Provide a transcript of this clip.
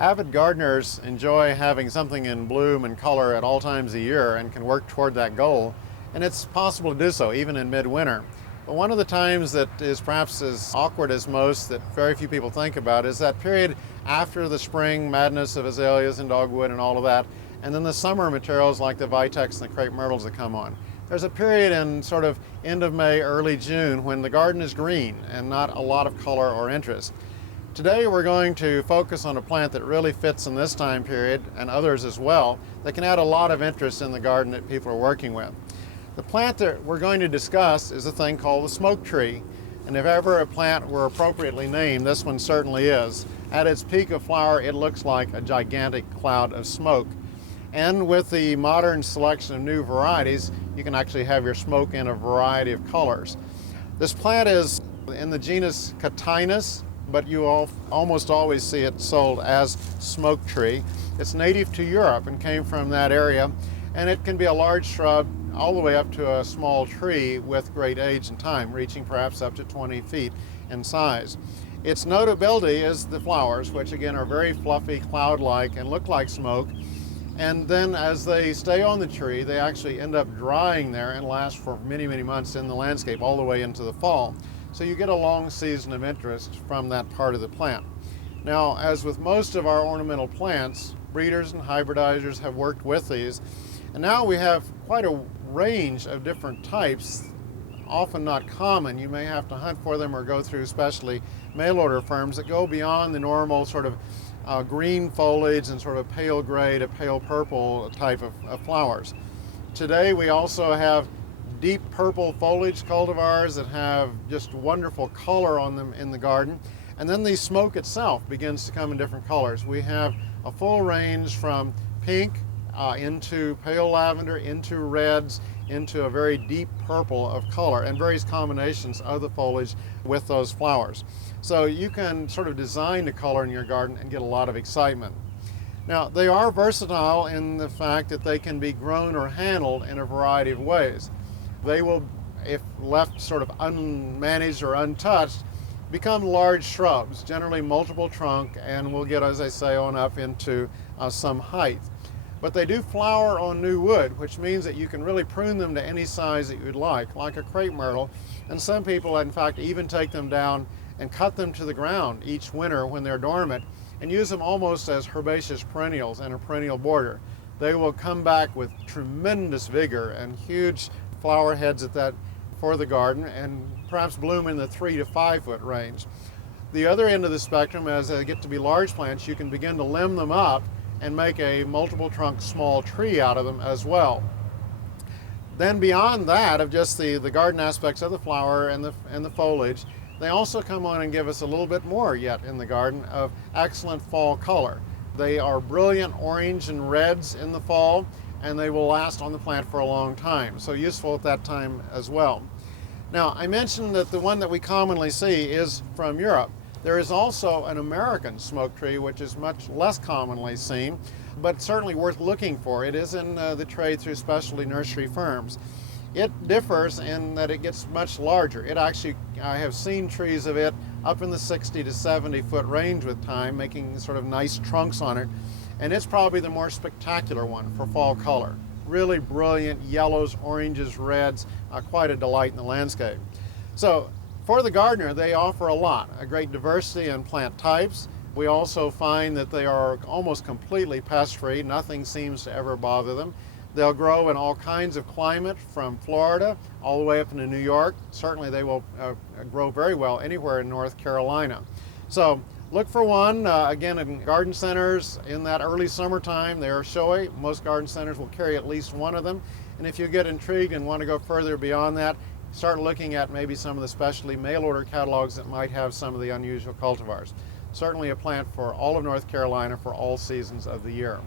Avid gardeners enjoy having something in bloom and color at all times of year and can work toward that goal, and it's possible to do so even in midwinter. But one of the times that is perhaps as awkward as most, that very few people think about, is that period after the spring madness of azaleas and dogwood and all of that, and then the summer materials like the vitex and the crepe myrtles that come on. There's a period in sort of end of May, early June when the garden is green and not a lot of color or interest. Today we're going to focus on a plant that really fits in this time period, and others as well, that can add a lot of interest in the garden that people are working with. The plant that we're going to discuss is a thing called the smoke tree, and if ever a plant were appropriately named, this one certainly is. At its peak of flower, it looks like a gigantic cloud of smoke. And with the modern selection of new varieties, you can actually have your smoke in a variety of colors. This plant is in the genus Cotinus, but you almost always see it sold as smoke tree. It's native to Europe and came from that area, and it can be a large shrub all the way up to a small tree with great age and time, reaching perhaps up to 20 feet in size. Its notability is the flowers, which again are very fluffy, cloud-like, and look like smoke. And then as they stay on the tree, they actually end up drying there and last for many, many months in the landscape, all the way into the fall. So you get a long season of interest from that part of the plant. Now, as with most of our ornamental plants, breeders and hybridizers have worked with these, and now we have quite a range of different types, often not common. You may have to hunt for them or go through specially mail order firms that go beyond the normal sort of green foliage and sort of pale gray to pale purple type of flowers. Today we also have deep purple foliage cultivars that have just wonderful color on them in the garden. And then the smoke itself begins to come in different colors. We have a full range from pink into pale lavender, into reds, into a very deep purple of color, and various combinations of the foliage with those flowers. So you can sort of design the color in your garden and get a lot of excitement. Now, they are versatile in the fact that they can be grown or handled in a variety of ways. They will, if left sort of unmanaged or untouched, become large shrubs, generally multiple trunk, and will get, as I say, on up into some height. But they do flower on new wood, which means that you can really prune them to any size that you'd like a crepe myrtle. And some people, in fact, even take them down and cut them to the ground each winter when they're dormant and use them almost as herbaceous perennials in a perennial border. They will come back with tremendous vigor and huge flower heads at that for the garden, and perhaps bloom in the 3 to 5 foot range. The other end of the spectrum, as they get to be large plants, you can begin to limb them up and make a multiple trunk small tree out of them as well. Then beyond that of just the garden aspects of the flower and the foliage, they also come on and give us a little bit more yet in the garden of excellent fall color. They are brilliant orange and reds in the fall, and they will last on the plant for a long time, so useful at that time as well. Now, I mentioned that the one that we commonly see is from Europe. There is also an American smoke tree, which is much less commonly seen, but certainly worth looking for. It is in the trade through specialty nursery firms. It differs in that it gets much larger. It actually, I have seen trees of it up in the 60 to 70 foot range with time, making sort of nice trunks on it. And it's probably the more spectacular one for fall color. Really brilliant yellows, oranges, reds, quite a delight in the landscape. So for the gardener, they offer a great diversity in plant types. We also find that they are almost completely pest-free. Nothing seems to ever bother them. They'll grow in all kinds of climate, from Florida all the way up into New York. Certainly they will grow very well anywhere in North Carolina. So look for one, again, in garden centers in that early summertime. They are showy. Most garden centers will carry at least one of them. And if you get intrigued and want to go further beyond that, start looking at maybe some of the specialty mail order catalogs that might have some of the unusual cultivars. Certainly a plant for all of North Carolina for all seasons of the year.